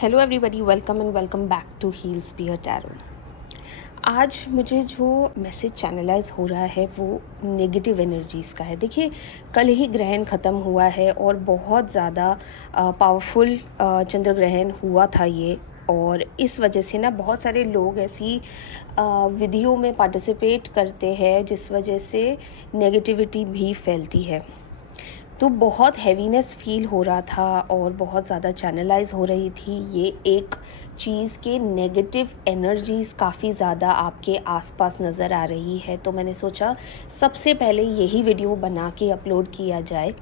Hello everybody, welcome and welcome back to Heal Spear Tarot. आज मुझे जो message channelise हो रहा है वो नेगेटिव एनर्जीज़ का है। देखिए, कल ही ग्रहण ख़त्म हुआ है और बहुत ज़्यादा पावरफुल चंद्र ग्रहण हुआ था ये। और इस वजह से ना बहुत सारे लोग ऐसी विधियों में पार्टिसिपेट करते हैं जिस वजह से नेगेटिविटी भी फैलती है। तो बहुत हैवीनेस फ़ील हो रहा था और बहुत ज़्यादा चैनलाइज़ हो रही थी ये एक चीज़ के नेगेटिव एनर्जीज़ काफ़ी ज़्यादा आपके आसपास नज़र आ रही है। तो मैंने सोचा सबसे पहले यही वीडियो बना के अपलोड किया जाए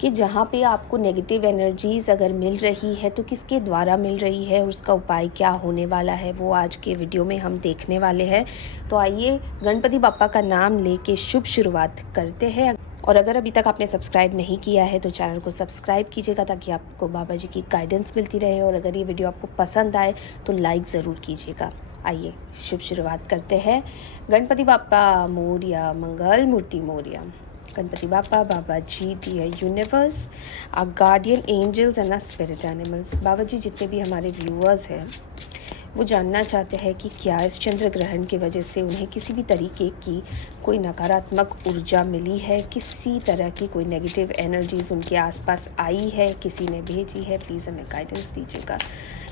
कि जहाँ पे आपको नेगेटिव एनर्जीज़ अगर मिल रही है तो किसके द्वारा मिल रही है और उसका उपाय क्या होने वाला है, वो आज के वीडियो में हम देखने वाले हैं। तो आइए गणपति बप्पा का नाम लेके शुभ शुरुआत करते हैं। और अगर अभी तक आपने सब्सक्राइब नहीं किया है तो चैनल को सब्सक्राइब कीजिएगा ताकि आपको बाबा जी की गाइडेंस मिलती रहे। और अगर ये वीडियो आपको पसंद आए तो लाइक ज़रूर कीजिएगा। आइए शुभ शुरुआत करते हैं। Ganpati Bappa Morya, Mangal Murti Morya. Ganpati Bappa, Baba ji, dear universe, our guardian angels and our spirit animals. Baba ji, जितने भी हमारे व्यूअर्स हैं वो जानना चाहते हैं कि क्या इस चंद्र ग्रहण की वजह से उन्हें किसी भी तरीके की कोई नकारात्मक ऊर्जा मिली है, किसी तरह की कोई नेगेटिव एनर्जीज़ उनके आसपास आई है, किसी ने भेजी है। प्लीज़ हमें गाइडेंस दीजिएगा।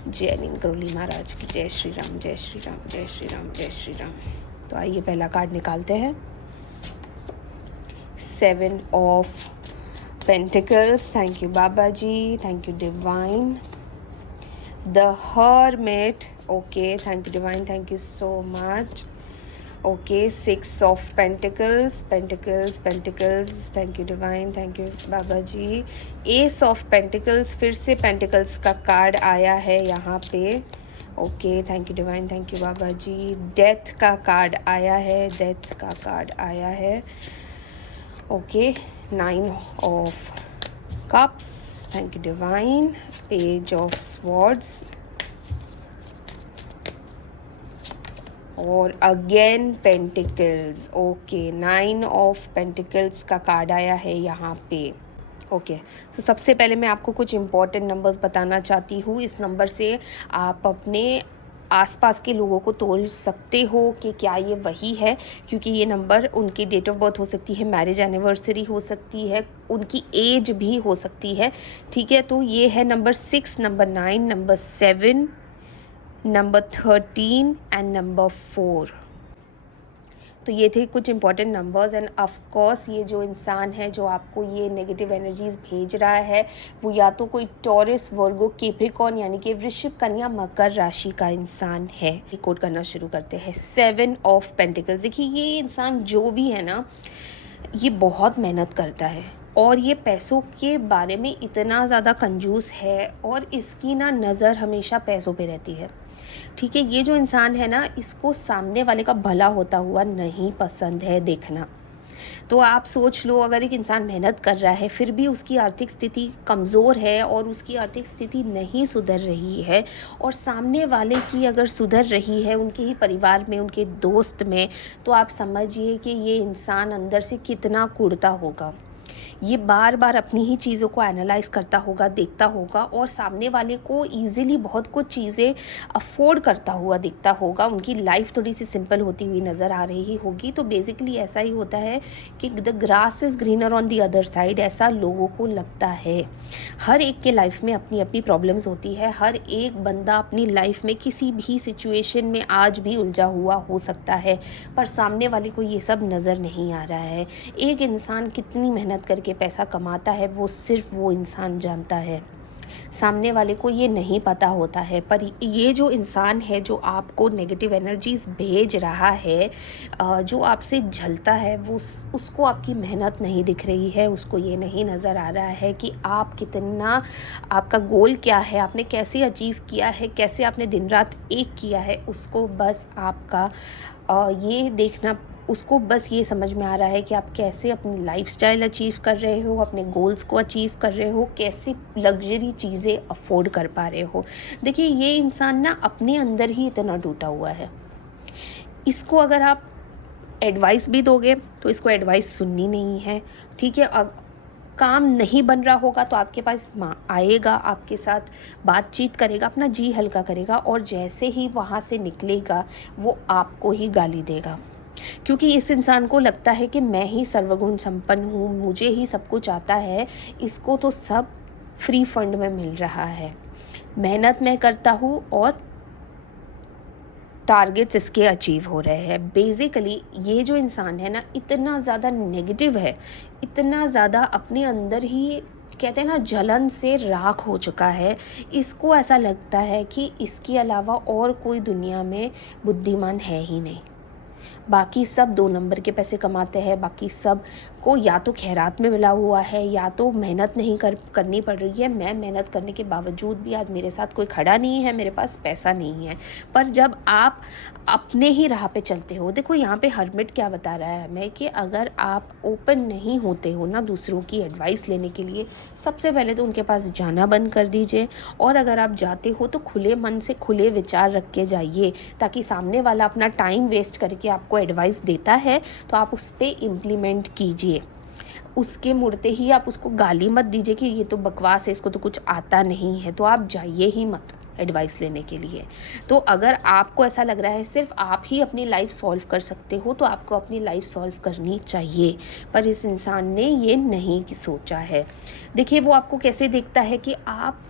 जय नीम करोली महाराज की जय श्री राम, जय श्री राम, जय श्री राम, जय श्री राम। तो आइए पहला कार्ड निकालते हैं। 7 of pentacles. Thank you Baba ji, thank you divine. The Hermit. Okay, thank you divine, thank you so much. Okay, 6 of Pentacles, Pentacles, Pentacles, thank you divine, thank you Baba ji. Ace of Pentacles, फिर से Pentacles का card आया है यहाँ पे। Okay, thank you divine, thank you Baba ji. Death का card आया है, डेथ का कार्ड आया है। Okay, 9 of cups, thank you divine. Page of swords और again pentacles. Okay, 9 of pentacles का कार्ड आया है यहाँ पे। ओके, तो सबसे पहले मैं आपको कुछ इम्पॉर्टेंट नंबर्स बताना चाहती हूँ। इस नंबर से आप अपने आसपास के लोगों को तोल सकते हो कि क्या ये वही है, क्योंकि ये नंबर उनकी डेट ऑफ बर्थ हो सकती है, मैरिज एनिवर्सरी हो सकती है, उनकी एज भी हो सकती है। ठीक है, तो ये है number 6, number 9, number 7, number 13 and number 4। तो ये थे कुछ important numbers. End of course ये जो इंसान है जो आपको ये नेगेटिव एनर्जीज़ भेज रहा है वो या तो कोई टॉरस, वर्गो, कैप्रिकॉर्न यानी कि वृश्चिक, कन्या, मकर राशि का इंसान है। कोड करना शुरू करते हैं। 7 ऑफ पेंटिकल्स। देखिए, ये इंसान जो भी है ना, ये बहुत मेहनत करता है और ये पैसों के बारे में इतना ज़्यादा कंजूस है और इसकी ना नज़र हमेशा पैसों पे रहती है। ठीक है, ये जो इंसान है ना, इसको सामने वाले का भला होता हुआ नहीं पसंद है देखना। तो आप सोच लो, अगर एक इंसान मेहनत कर रहा है फिर भी उसकी आर्थिक स्थिति कमज़ोर है और उसकी आर्थिक स्थिति नहीं सुधर रही है, और सामने वाले की अगर सुधर रही है उनके ही परिवार में, उनके दोस्त में, तो आप समझिए कि ये इंसान अंदर से कितना कुढ़ता होगा। ये बार बार अपनी ही चीज़ों को एनालाइज़ करता होगा, देखता होगा, और सामने वाले को ईज़िली बहुत कुछ चीज़ें अफोर्ड करता हुआ दिखता होगा। उनकी लाइफ थोड़ी सी सिंपल होती हुई नज़र आ रही होगी। तो बेसिकली ऐसा ही होता है कि the grass is greener on the other side, ऐसा लोगों को लगता है। हर एक के लाइफ में अपनी अपनी प्रॉब्लम्स होती है। हर एक बंदा अपनी लाइफ में किसी भी सिचुएशन में आज भी उलझा हुआ हो सकता है, पर सामने वाले को ये सब नज़र नहीं आ रहा है। एक इंसान कितनी मेहनत करके पैसा कमाता है वो सिर्फ वो इंसान जानता है, सामने वाले को ये नहीं पता होता है। पर ये जो इंसान है जो आपको नेगेटिव एनर्जीज़ भेज रहा है, जो आपसे झलता है, वो उसको आपकी मेहनत नहीं दिख रही है। उसको ये नहीं नज़र आ रहा है कि आप कितना, आपका गोल क्या है, आपने कैसे अचीव किया है, कैसे आपने दिन रात एक किया है। उसको बस आपका ये देखना, उसको बस ये समझ में आ रहा है कि आप कैसे अपनी लाइफस्टाइल अचीव कर रहे हो, अपने गोल्स को अचीव कर रहे हो, कैसे लग्जरी चीज़ें अफोर्ड कर पा रहे हो। देखिए, ये इंसान ना अपने अंदर ही इतना टूटा हुआ है। इसको अगर आप एडवाइस भी दोगे तो इसको एडवाइस सुननी नहीं है। ठीक है, अब काम नहीं बन रहा होगा तो आपके पास आएगा, आपके साथ बातचीत करेगा, अपना जी हल्का करेगा, और जैसे ही वहाँ से निकलेगा वो आपको ही गाली देगा, क्योंकि इस इंसान को लगता है कि मैं ही सर्वगुण संपन्न हूँ, मुझे ही सब कुछ आता है, इसको तो सब फ्री फंड में मिल रहा है, मेहनत मैं करता हूँ और टारगेट्स इसके अचीव हो रहे हैं। बेसिकली ये जो इंसान है ना, इतना ज़्यादा नेगेटिव है, इतना ज़्यादा अपने अंदर ही कहते हैं ना जलन से राख हो चुका है, इसको ऐसा लगता है कि इसके अलावा और कोई दुनिया में बुद्धिमान है ही नहीं। बाकी सब 2 नंबर के पैसे कमाते हैं, बाकी सब को या तो खैरात में मिला हुआ है या तो मेहनत नहीं करनी पड़ रही है। मैं मेहनत करने के बावजूद भी आज मेरे साथ कोई खड़ा नहीं है, मेरे पास पैसा नहीं है। पर जब आप अपने ही राह पे चलते हो, देखो यहाँ पे हरमिट क्या बता रहा है हमें कि अगर आप ओपन नहीं होते हो ना दूसरों की एडवाइस लेने के लिए, सबसे पहले तो उनके पास जाना बंद कर दीजिए, और अगर आप जाते हो तो खुले मन से खुले विचार रख के जाइए, ताकि सामने वाला अपना टाइम वेस्ट करके आपको एडवाइस देता है तो आप उस पर इम्प्लीमेंट कीजिए। उसके मुड़ते ही आप उसको गाली मत दीजिए कि ये तो बकवास है, इसको तो कुछ आता नहीं है, तो आप जाइए ही मत एडवाइस लेने के लिए। तो अगर आपको ऐसा लग रहा है सिर्फ आप ही अपनी लाइफ सॉल्व कर सकते हो, तो आपको अपनी लाइफ सॉल्व करनी चाहिए, पर इस इंसान ने ये नहीं सोचा है। देखिए वो आपको कैसे देखता है कि आप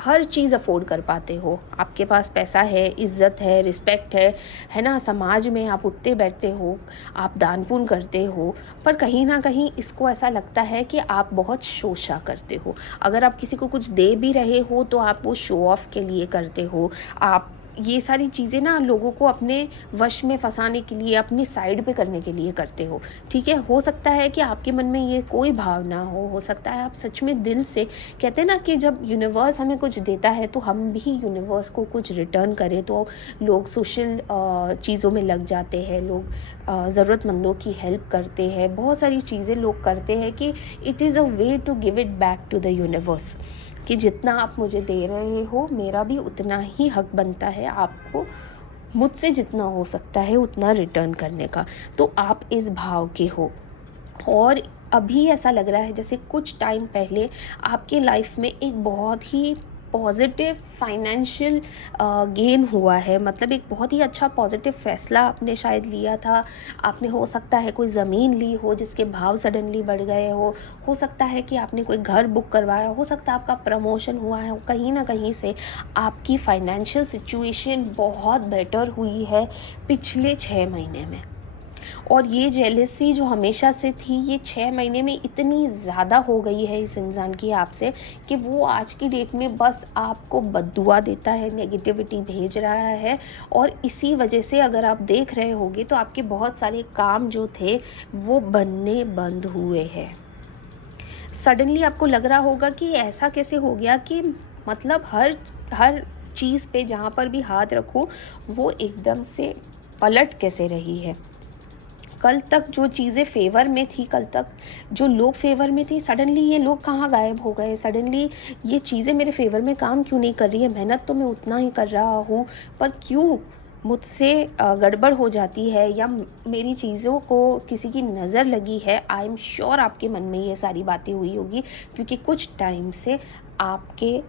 हर चीज़ अफोर्ड कर पाते हो, आपके पास पैसा है, इज़्ज़त है, रिस्पेक्ट है ना, समाज में आप उठते बैठते हो, आप दान पुण्य करते हो, पर कहीं ना कहीं इसको ऐसा लगता है कि आप बहुत शोशा करते हो। अगर आप किसी को कुछ दे भी रहे हो तो आप वो शो ऑफ के लिए करते हो, आप ये सारी चीज़ें ना लोगों को अपने वश में फंसाने के लिए, अपनी साइड पे करने के लिए करते हो। ठीक है, हो सकता है कि आपके मन में ये कोई भाव ना हो सकता है आप सच में दिल से, कहते हैं ना कि जब यूनिवर्स हमें कुछ देता है तो हम भी यूनिवर्स को कुछ रिटर्न करें। तो लोग सोशल चीज़ों में लग जाते हैं, लोग ज़रूरतमंदों की हेल्प करते हैं, बहुत सारी चीज़ें लोग करते हैं कि it is a way to give it back to the universe, कि जितना आप मुझे दे रहे हो मेरा भी उतना ही हक बनता है आपको मुझसे जितना हो सकता है उतना रिटर्न करने का। तो आप इस भाव के हो, और अभी ऐसा लग रहा है जैसे कुछ टाइम पहले आपके लाइफ में एक बहुत ही पॉजिटिव फाइनेंशियल गेन हुआ है, मतलब एक बहुत ही अच्छा पॉजिटिव फ़ैसला आपने शायद लिया था। आपने हो सकता है कोई ज़मीन ली हो जिसके भाव सडनली बढ़ गए हो सकता है कि आपने कोई घर बुक करवाया, हो सकता है आपका प्रमोशन हुआ है, कहीं ना कहीं से आपकी फाइनेंशियल सिचुएशन बहुत बेटर हुई है पिछले 6 महीने में। और ये जेलसी जो हमेशा से थी, ये 6 महीने में इतनी ज़्यादा हो गई है इस इंसान की आपसे कि वो आज की डेट में बस आपको बद्दुआ देता है, नेगेटिविटी भेज रहा है। और इसी वजह से अगर आप देख रहे होगे तो आपके बहुत सारे काम जो थे वो बनने बंद हुए हैं। सडनली आपको लग रहा होगा कि ऐसा कैसे हो गया कि मतलब हर चीज़ पे जहाँ पर भी हाथ रखो वो एकदम से पलट कैसे रही है। कल तक जो चीज़ें फेवर में थी, कल तक जो लोग फेवर में थी, सडनली ये लोग कहाँ गायब हो गए। सडनली ये चीज़ें मेरे फेवर में काम क्यों नहीं कर रही है, मेहनत तो मैं उतना ही कर रहा हूँ, पर क्यों मुझसे गड़बड़ हो जाती है, या मेरी चीज़ों को किसी की नज़र लगी है। आई एम श्योर आपके मन में ये सारी बातें हुई होगी, क्योंकि कुछ टाइम से आपके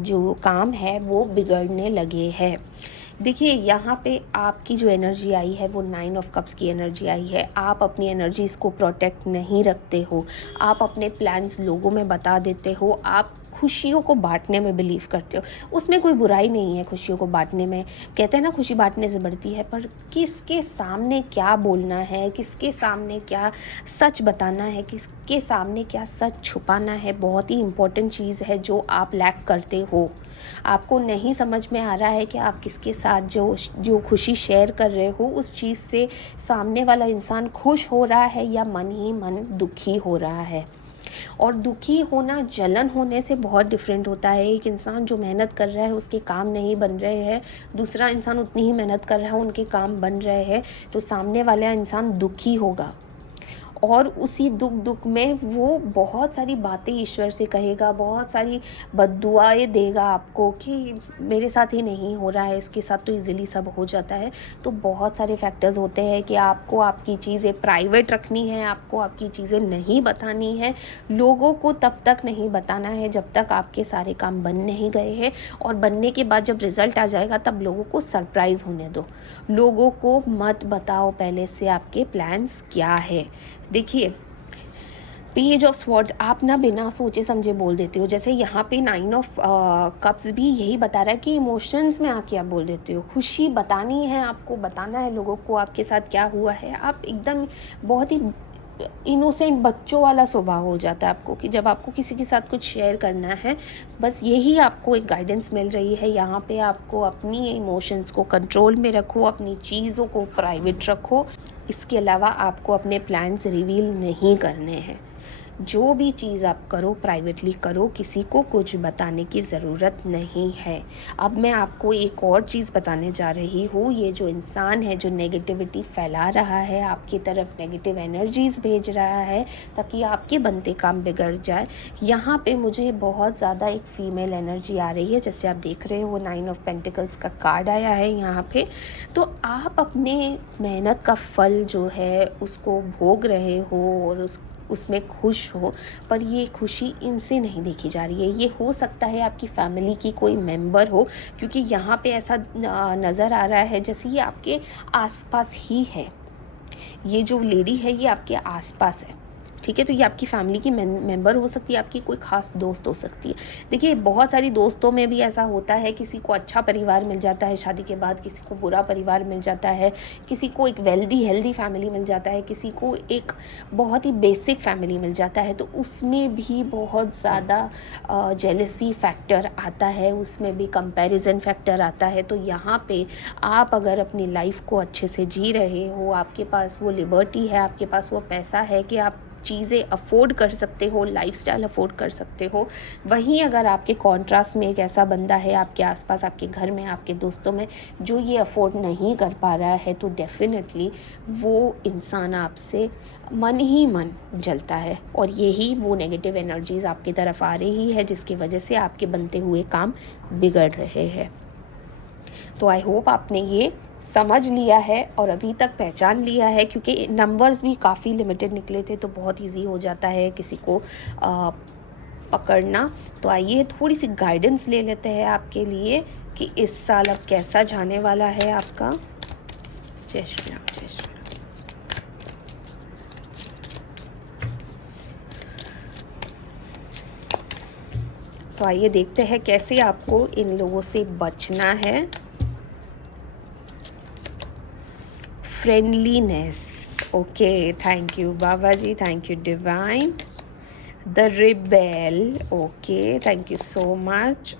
जो काम है वो बिगड़ने लगे हैं। देखिए यहाँ पे आपकी जो एनर्जी आई है वो 9 ऑफ कप्स की एनर्जी आई है। आप अपनी एनर्जीज़ को प्रोटेक्ट नहीं रखते हो, आप अपने प्लान्स लोगों में बता देते हो, आप खुशियों को बांटने में बिलीव करते हो। उसमें कोई बुराई नहीं है खुशियों को बांटने में, कहते हैं ना खुशी बांटने से बढ़ती है, पर किसके सामने क्या बोलना है, किसके सामने क्या सच बताना है, किसके सामने क्या सच छुपाना है, बहुत ही इम्पोर्टेंट चीज़ है जो आप लैक करते हो। आपको नहीं समझ में आ रहा है कि आप किसके साथ जो खुशी शेयर कर रहे हो उस चीज़ से सामने वाला इंसान खुश हो रहा है या मन ही मन दुखी हो रहा है। और दुखी होना जलन होने से बहुत डिफरेंट होता है। एक इंसान जो मेहनत कर रहा है उसके काम नहीं बन रहे हैं, दूसरा इंसान उतनी ही मेहनत कर रहा है उनके काम बन रहे हैं, तो सामने वाला इंसान दुखी होगा। और उसी दुख में वो बहुत सारी बातें ईश्वर से कहेगा, बहुत सारी बद्दुआएँ देगा आपको कि मेरे साथ ही नहीं हो रहा है, इसके साथ तो ईज़िली सब हो जाता है। तो बहुत सारे फैक्टर्स होते हैं कि आपको आपकी चीज़ें प्राइवेट रखनी है, आपको आपकी चीज़ें नहीं बतानी है, लोगों को तब तक नहीं बताना है जब तक आपके सारे काम बन नहीं गए हैं, और बनने के बाद जब रिज़ल्ट आ जाएगा तब लोगों को सरप्राइज़ होने दो। लोगों को मत बताओ पहले से आपके प्लान्स क्या है। देखिए, पेज ऑफ स्वॉर्ड्स आप ना बिना सोचे समझे बोल देते हो, जैसे यहाँ पे 9 ऑफ कप्स भी यही बता रहा है कि इमोशंस में आके आप बोल देते हो। खुशी बतानी है, आपको बताना है लोगों को आपके साथ क्या हुआ है। आप एकदम बहुत ही इनोसेंट बच्चों वाला स्वभाव हो जाता है आपको कि जब आपको किसी के साथ कुछ शेयर करना है, बस यही आपको एक गाइडेंस मिल रही है यहाँ पे। आपको अपनी इमोशंस को कंट्रोल में रखो, अपनी चीज़ों को प्राइवेट रखो। इसके अलावा आपको अपने प्लान्स रिवील नहीं करने हैं। जो भी चीज़ आप करो प्राइवेटली करो, किसी को कुछ बताने की ज़रूरत नहीं है। अब मैं आपको एक और चीज़ बताने जा रही हूँ। ये जो इंसान है जो नेगेटिविटी फैला रहा है, आपकी तरफ नेगेटिव एनर्जीज़ भेज रहा है ताकि आपके बनते काम बिगड़ जाए, यहाँ पे मुझे बहुत ज़्यादा एक फ़ीमेल एनर्जी आ रही है। जैसे आप देख रहे हो 9 ऑफ पेंटिकल्स का कार्ड आया है यहाँ पे। तो आप अपने मेहनत का फल जो है उसको भोग रहे हो और उसमें खुश हो, पर ये खुशी इनसे नहीं देखी जा रही है। ये हो सकता है आपकी फैमिली की कोई मेंबर हो, क्योंकि यहाँ पे ऐसा नज़र आ रहा है जैसे ये आपके आसपास ही है। ये जो लेडी है ये आपके आसपास है, ठीक है। तो ये आपकी फैमिली की मेंबर हो सकती है, आपकी कोई ख़ास दोस्त हो सकती है। देखिए, बहुत सारी दोस्तों में भी ऐसा होता है, किसी को अच्छा परिवार मिल जाता है शादी के बाद, किसी को बुरा परिवार मिल जाता है, किसी को एक वेल्दी हेल्दी फैमिली मिल जाता है, किसी को एक बहुत ही बेसिक फैमिली मिल जाता है। तो उसमें भी बहुत ज़्यादा जेलसी फैक्टर आता है, उसमें भी कंपैरिजन फैक्टर आता है। तो यहाँ पे आप अगर अपनी लाइफ को अच्छे से जी रहे हो, आपके पास वो लिबर्टी है, आपके पास वो पैसा है कि आप चीज़ें अफोर्ड कर सकते हो, लाइफस्टाइल अफोर्ड कर सकते हो, वहीं अगर आपके कॉन्ट्रास्ट में एक ऐसा बंदा है आपके आसपास, आपके घर में, आपके दोस्तों में, जो ये अफोर्ड नहीं कर पा रहा है, तो डेफिनेटली वो इंसान आपसे मन ही मन जलता है, और यही वो नेगेटिव एनर्जीज़ आपकी तरफ आ रही है जिसकी वजह से आपके बनते हुए काम बिगड़ रहे हैं। तो आई होप आपने ये समझ लिया है और अभी तक पहचान लिया है, क्योंकि नंबर्स भी काफ़ी लिमिटेड निकले थे तो बहुत इजी हो जाता है किसी को पकड़ना। तो आइए थोड़ी सी गाइडेंस ले लेते हैं आपके लिए कि इस साल अब कैसा जाने वाला है आपका। जय श्री राम, जय श्री राम। तो आइए देखते हैं कैसे आपको इन लोगों से बचना है। Friendliness, okay, thank you Baba ji, thank you divine. The rebel, okay, thank you so much.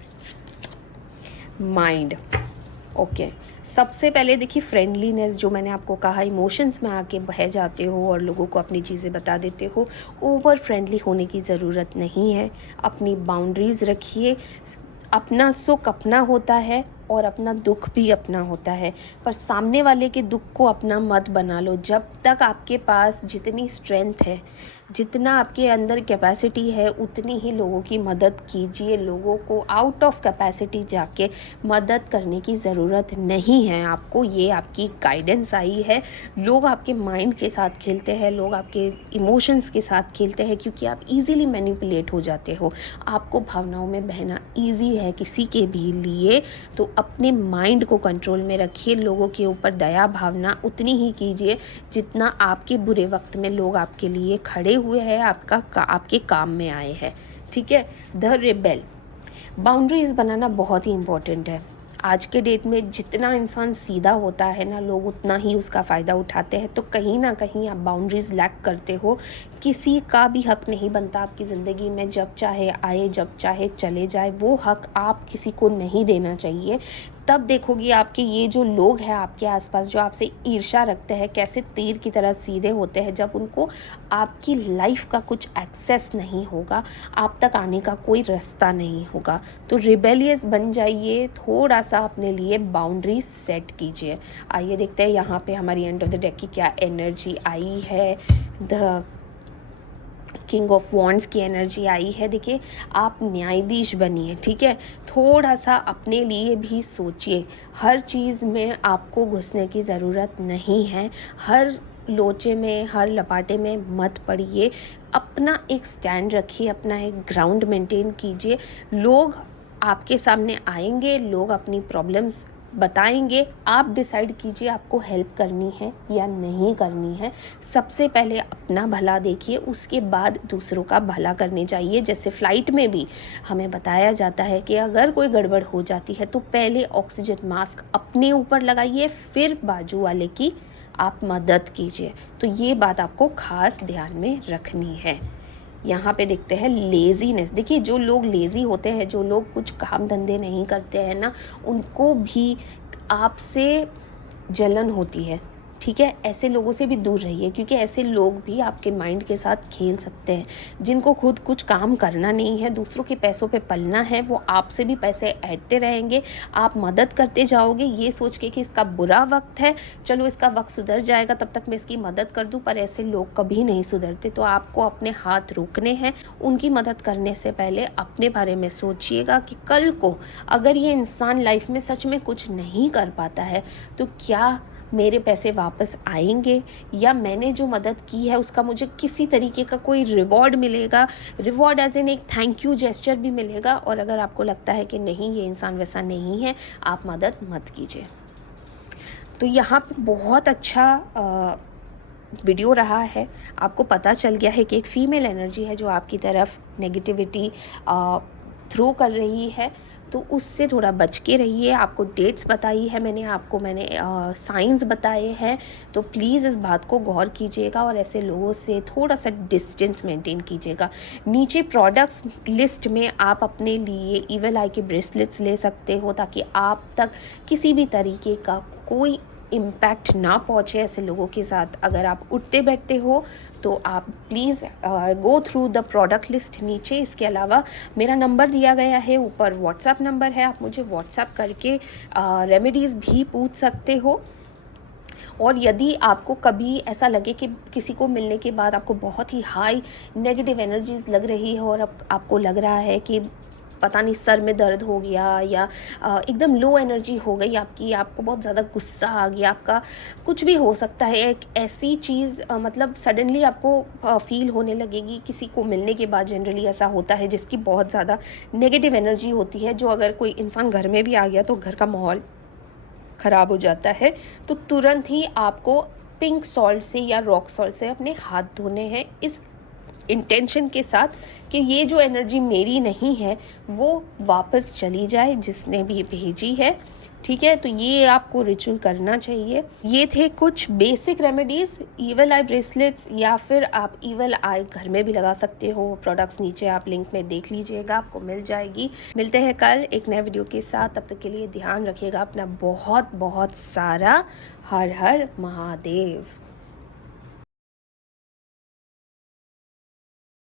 Mind, okay. सबसे पहले देखिए, फ्रेंडलीनेस जो मैंने आपको कहा, इमोशंस में आके बह जाते हो और लोगों को अपनी चीज़ें बता देते हो। ओवर फ्रेंडली होने की ज़रूरत नहीं है। अपनी बाउंड्रीज़ रखिए। अपना सुख अपना होता है और अपना दुख भी अपना होता है, पर सामने वाले के दुख को अपना मत बना लो। जब तक आपके पास जितनी स्ट्रेंथ है, जितना आपके अंदर कैपेसिटी है, उतनी ही लोगों की मदद कीजिए। लोगों को आउट ऑफ कैपेसिटी जाके मदद करने की ज़रूरत नहीं है आपको। ये आपकी गाइडेंस आई है। लोग आपके माइंड के साथ खेलते हैं, लोग आपके इमोशंस के साथ खेलते हैं, क्योंकि आप इजीली मैनिपुलेट हो जाते हो। आपको भावनाओं में बहना ईजी है किसी के भी लिए। तो अपने माइंड को कंट्रोल में रखिए। लोगों के ऊपर दया भावना उतनी ही कीजिए जितना आपके बुरे वक्त में लोग आपके लिए खड़े हुए हैं, आपके काम में आए हैं, ठीक है। द रिबेल, बाउंड्रीज बनाना बहुत ही इम्पोर्टेंट है। आज के डेट में जितना इंसान सीधा होता है ना, लोग उतना ही उसका फ़ायदा उठाते हैं। तो कहीं ना कहीं आप बाउंड्रीज़ लैक करते हो। किसी का भी हक नहीं बनता आपकी ज़िंदगी में, जब चाहे आए जब चाहे चले जाए, वो हक आप किसी को नहीं देना चाहिए। तब देखोगे आपके ये जो लोग हैं आपके आसपास जो आपसे ईर्ष्या रखते हैं, कैसे तीर की तरह सीधे होते हैं। जब उनको आपकी लाइफ का कुछ एक्सेस नहीं होगा, आप तक आने का कोई रास्ता नहीं होगा। तो रिबेलियस बन जाइए, थोड़ा सा अपने लिए बाउंड्री सेट कीजिए। आइए देखते हैं यहाँ पे हमारी एंड ऑफ द डेक की क्या एनर्जी आई है। द किंग ऑफ वॉन्ड्स की एनर्जी आई है। देखिए आप न्यायाधीश बनिए, ठीक है, थोड़ा सा अपने लिए भी सोचिए। हर चीज़ में आपको घुसने की ज़रूरत नहीं है, हर लोचे में, हर लपाटे में मत पड़िए। अपना एक स्टैंड रखिए, अपना एक ग्राउंड मेंटेन कीजिए। लोग आपके सामने आएंगे, लोग अपनी प्रॉब्लम्स बताएंगे, आप डिसाइड कीजिए आपको हेल्प करनी है या नहीं करनी है। सबसे पहले अपना भला देखिए, उसके बाद दूसरों का भला करने चाहिए। जैसे फ़्लाइट में भी हमें बताया जाता है कि अगर कोई गड़बड़ हो जाती है तो पहले ऑक्सीजन मास्क अपने ऊपर लगाइए, फिर बाजू वाले की आप मदद कीजिए। तो ये बात आपको ख़ास ध्यान में रखनी है। यहाँ पे देखते हैं लेज़ीनेस। देखिए जो लोग लेज़ी होते हैं, जो लोग कुछ काम धंधे नहीं करते हैं ना, उनको भी आपसे जलन होती है, ठीक है। ऐसे लोगों से भी दूर रहिए, क्योंकि ऐसे लोग भी आपके माइंड के साथ खेल सकते हैं। जिनको खुद कुछ काम करना नहीं है, दूसरों के पैसों पे पलना है, वो आपसे भी पैसे ऐंठते रहेंगे। आप मदद करते जाओगे ये सोच के कि इसका बुरा वक्त है, चलो इसका वक्त सुधर जाएगा, तब तक मैं इसकी मदद कर दूं। पर ऐसे लोग कभी नहीं सुधरते। तो आपको अपने हाथ रोकने हैं। उनकी मदद करने से पहले अपने बारे में सोचिएगा कि कल को अगर ये इंसान लाइफ में सच में कुछ नहीं कर पाता है तो क्या मेरे पैसे वापस आएंगे, या मैंने जो मदद की है उसका मुझे किसी तरीके का कोई रिवॉर्ड मिलेगा। रिवॉर्ड एज इन एक थैंक यू जेस्चर भी मिलेगा। और अगर आपको लगता है कि नहीं ये इंसान वैसा नहीं है, आप मदद मत कीजिए। तो यहाँ पे बहुत अच्छा वीडियो रहा है। आपको पता चल गया है कि एक फ़ीमेल एनर्जी है जो आपकी तरफ नेगेटिविटी थ्रो कर रही है, तो उससे थोड़ा बच के रहिए। आपको डेट्स बताई है मैंने साइंस बताए हैं, तो प्लीज़ इस बात को गौर कीजिएगा और ऐसे लोगों से थोड़ा सा डिस्टेंस मेंटेन कीजिएगा। नीचे प्रोडक्ट्स लिस्ट में आप अपने लिए ईवल आई के ब्रेसलेट्स ले सकते हो, ताकि आप तक किसी भी तरीके का कोई इम्पैक्ट ना पहुँचे ऐसे लोगों के साथ। अगर आप उठते बैठते हो तो आप please go through the product list नीचे। इसके अलावा मेरा नंबर दिया गया है ऊपर, व्हाट्सएप नंबर है, आप मुझे व्हाट्सएप करके रेमेडीज़ भी पूछ सकते हो। और यदि आपको कभी ऐसा लगे कि किसी को मिलने के बाद आपको बहुत ही हाई नेगेटिव एनर्जीज़ लग रही है और अब आपको लग रहा है कि पता नहीं सर में दर्द हो गया या एकदम लो एनर्जी हो गई आपकी, आपको बहुत ज़्यादा गुस्सा आ गया, आपका कुछ भी हो सकता है, एक ऐसी चीज़ मतलब सडनली आपको फील होने लगेगी किसी को मिलने के बाद। जनरली ऐसा होता है जिसकी बहुत ज़्यादा नेगेटिव एनर्जी होती है, जो अगर कोई इंसान घर में भी आ गया तो घर का माहौल ख़राब हो जाता है। तो तुरंत ही आपको पिंक सॉल्ट से या रॉक सॉल्ट से अपने हाथ धोने हैं, इस इंटेंशन के साथ कि ये जो एनर्जी मेरी नहीं है वो वापस चली जाए जिसने भी भेजी है, ठीक है। तो ये आपको रिचुअल करना चाहिए। ये थे कुछ बेसिक रेमेडीज़, ईवल आई ब्रेसलेट्स, या फिर आप ईवल आई घर में भी लगा सकते हो। प्रोडक्ट्स नीचे आप लिंक में देख लीजिएगा, आपको मिल जाएगी। मिलते हैं कल एक नए वीडियो के साथ, तब तक के लिए ध्यान रखिएगा अपना बहुत बहुत सारा। हर हर महादेव।